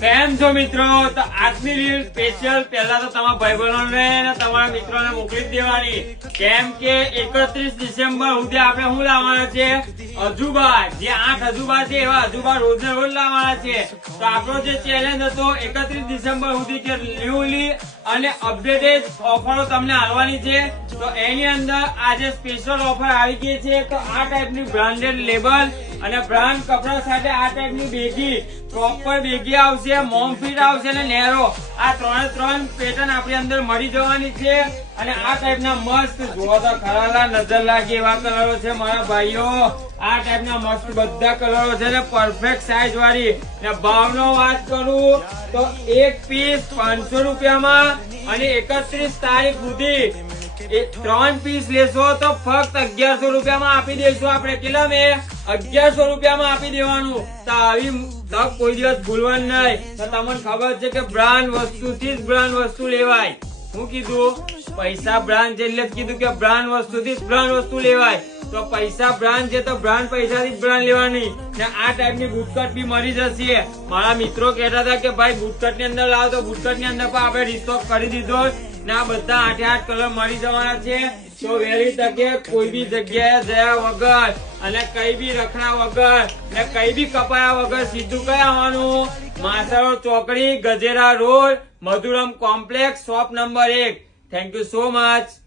કેમ છો મિત્રો? તો આજની રીલ સ્પેશિયલ પહેલા તો તમારા ભાઈબંધોને અને તમારા મિત્રોને મોકલી જ દેવાની, કેમ કે 31 ડિસેમ્બર સુધી આપણે શું લાવવાના છે? અજુબા. જે 8 અજુબા છે એવા અજુબા રોજ ને રોજ લાવવાના છે. તો આપણો જે ચેલેન્જ હતો 31 ડિસેમ્બર સુધી કે ન્યુલી અને અપડેટેડ ઓફરો તમને આવવાની છે. તો એની અંદર આજે સ્પેશિયલ ઓફર આવી ગઈ છે. તો આ ટાઈપની બ્રાન્ડેડ લેબલ અને બ્રાન્ડ કપડા સાથે આ ટાઈપની બેગી, પ્રોપર બેગી આવશે, મોમ ફિટ આવશે અને નેરો. આ ત્રણ પેટર્ન આપણી અંદર મળી જવાની છે. અને આ ટાઈપના મસ્ત જોવા તો ખરાલા નજર લાગે એવા કલરો છે મારા ભાઈઓ. આ ટાઈપના મસ્ત બધા કલરો છે ને પરફેક્ટ સાઈઝ વાળી. ને ભાવનો વાત કરું તો એક પીસ 500 રૂપિયામાં અને 31 તારીખ સુધી 3 પીસ લેશો તો ફક્ત 1100 રૂપિયામાં આપી દઈશું આપણે. કેટલા મેં 1100 રૂપિયામાં આપી દેવાનું. તો આવી તક કોઈ દિવસ ભૂલવાની નહીં. તો તમને ખબર છે કે બ્રાન્ડ વસ્તુથી જ બ્રાન્ડ વસ્તુ લેવાય. હું કીધું? પૈસા બ્રાન્ડ છે એટલે કીધું કે બ્રાન્ડ વસ્તુથી જ બ્રાન્ડ વસ્તુ લેવાય. તો પૈસા બ્રાન્ડ છે તો બ્રાન્ડ પૈસાથી જ બ્રાન્ડ લેવાની. ને આ ટાઈપની બુટકટ બી મળી જશે. મારા મિત્રો કહેતા હતા કે ભાઈ બુટકટ ની અંદર લાવો, તો બુટકટ ની અંદર પણ આપણે રિસ્ટોક કરી દીધો. ને આ બધા 8 કલર મળી જવાના છે. તો વહેલી તકે કોઈ બી જગ્યાએ જયા વગર અને કઈ બી રખડા વગર ને કઈ બી કપાયા વગર સીધું કઈ આવવાનું? માસરો ચોકડી, Gajera road, Madhuram complex, shop number 1. Thank you so much.